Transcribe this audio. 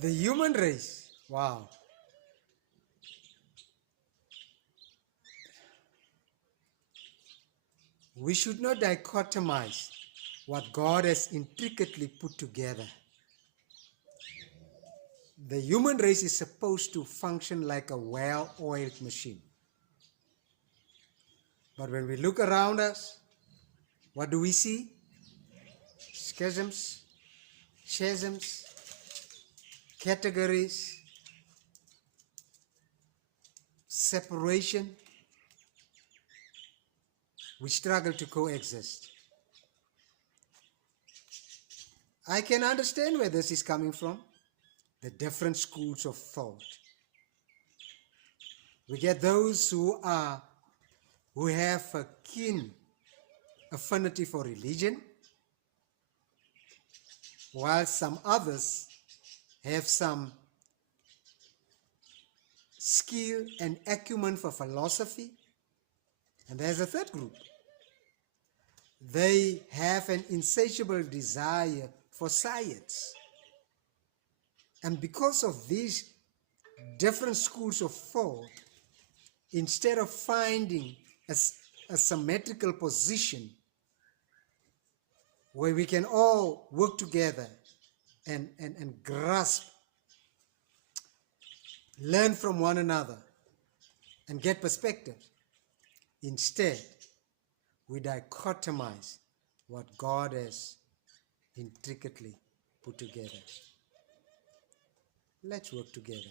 The human race, wow. We should not dichotomize what God has intricately put together. The human race is supposed to function like a well-oiled machine. But when we look around us, what do we see? Schisms, chasms, categories, separation. We struggle to coexist. I can understand where this is coming from, the different schools of thought. We get those who have a keen affinity for religion, while some others have some skill and acumen for philosophy. And there's a third group. They have an insatiable desire for science. And because of these different schools of thought, instead of finding a symmetrical position where we can all work together and grasp, learn from one another, and get perspective, instead, we dichotomize what God has intricately put together. Let's work together.